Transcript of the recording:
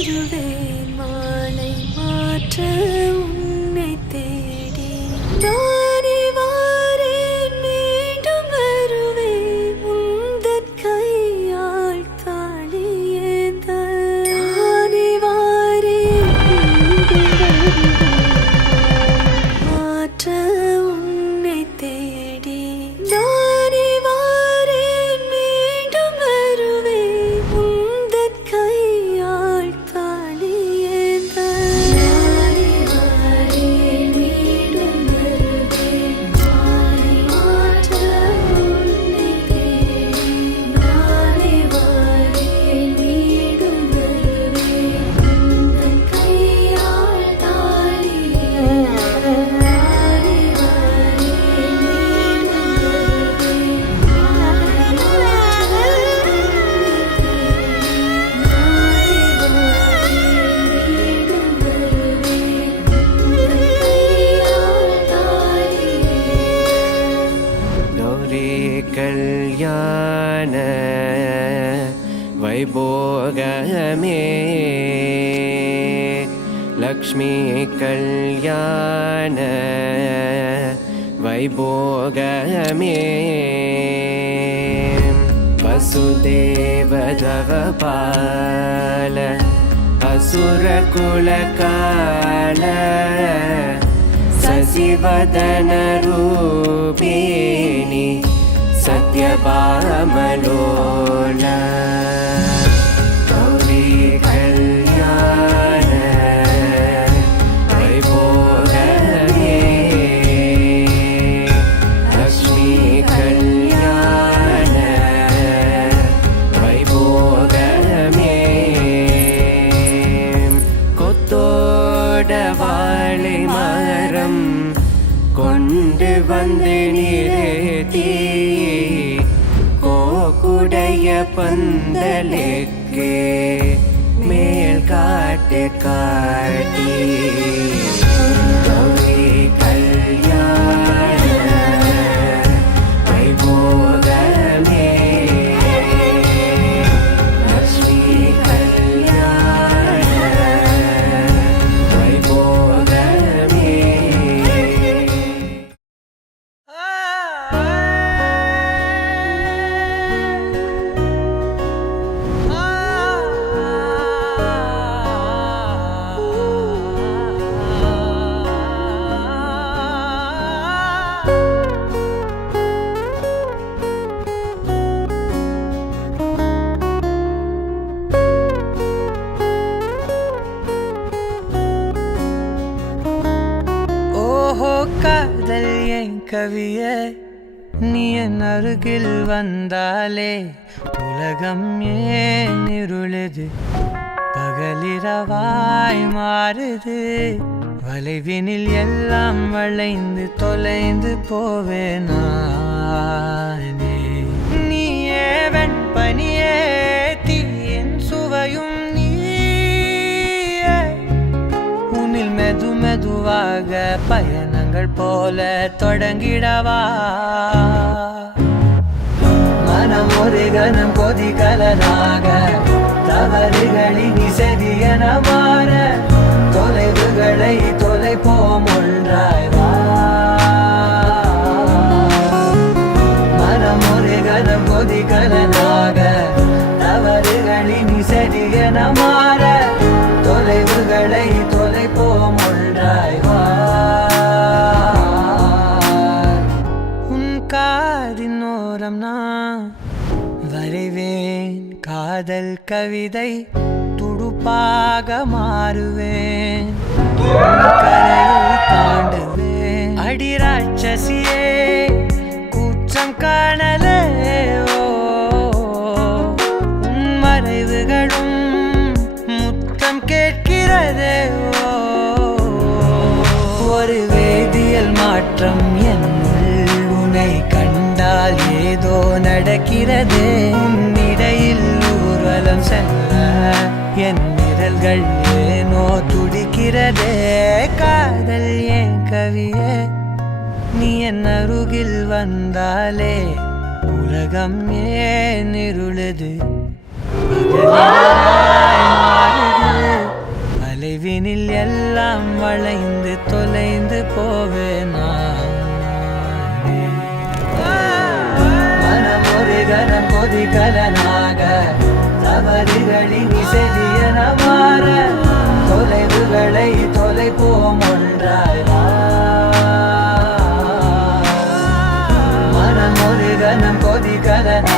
வருவேன் மாலை மாற்ற உன்னை தேடி நானே வாரேன் மீண்டும் வருவேன் உந்தன் கையால் தாளியேந்த நானே வாரேன் மாற்ற உன்னை தேடி நானே வாரேன் மீண்டும் வருவேன் உந்தன் கையால் தாளியேந்த நானே வாரேன் மீண்டும் வருவேன் மாலை மாற்ற உன்னை தேடி நானே வாரேன் மீண்டும் வருவேன் உந்தன் கையால் தாளியேந்த கல்யாண வைபோகமே லக்ஷ்மி கல்யாண வைபோகமே வசுதேவதவபால அசுரகுலகால சசிவதன ரூபிணி சத்யபாமலோல கௌரி கல்யாண வைபோகமே லக்ஷ்மி கல்யாண வைபோகமே கொத்தோட வாழை மரம் கொண்டு வந்து நிறுத்தி கோக்குடைய பந்தலுக்கு மேல் காட்டு காட்டி கௌரி கல்யாண வைபோகமே லக்ஷ்மி கல்யாண வைபோகமே காதல் என் கவியே நீ என் அருகில் வந்தாலே உலகம் ஏன் இருளுது பகலிரவாய் மாறுது வளைவினில் எல்லாம் வளைந்து தொலைந்து போவேனானே நீயே வெண்பனியே தீயின் சுவையும் உன்னில் மெது மெதுவாக பயணங்கள் போல தொடங்கிடவா மனம் ஒரு கணம் கொதிகலனாக தவறுகளின் செதியன மாற தொலைவுகளை தொலைப்போம் ஒன்றாய் வா மனம் ஒரு கணம் கொதிகலனாக தவறுகளின் செதியன மாற தொலைவுகளை தொலைப்போம் ஒன்றாய் வா உன் காதின் ஓரம் நான் வரைவேன் காதல் கவிதை துடுப்பாக மாறுவேன் கரையை தாண்டுவேன் அடி ராட்சசியே கூச்சம் காணலே உன் மறைவுகளும் முத்தம் கேட்கிறதே ஒரு வேதியியல் மாற்றம் என்னுள் உன்னை கண்டால் ஏதோ நடக்கிறதே இடையில் ஊர்வலம் செல்ல என் விரல்கள் ஏனோ துடிக்கிறதே காதல் ஏன் கவியே நீ என் அருகில் வந்தாலே உலகம் ஏன் இருளுது மாறுது தொலைவினில் எல்லாம் வளைந்து தொலைந்து போவேனா மனம் ஒரு கணம் கொதிகலனாக தவறுகளின் இசையன மாற தொலைவுகளை தொலைப்போம் ஒன்றாய் வா. மனம் ஒரு கணம் கொதிகலனாக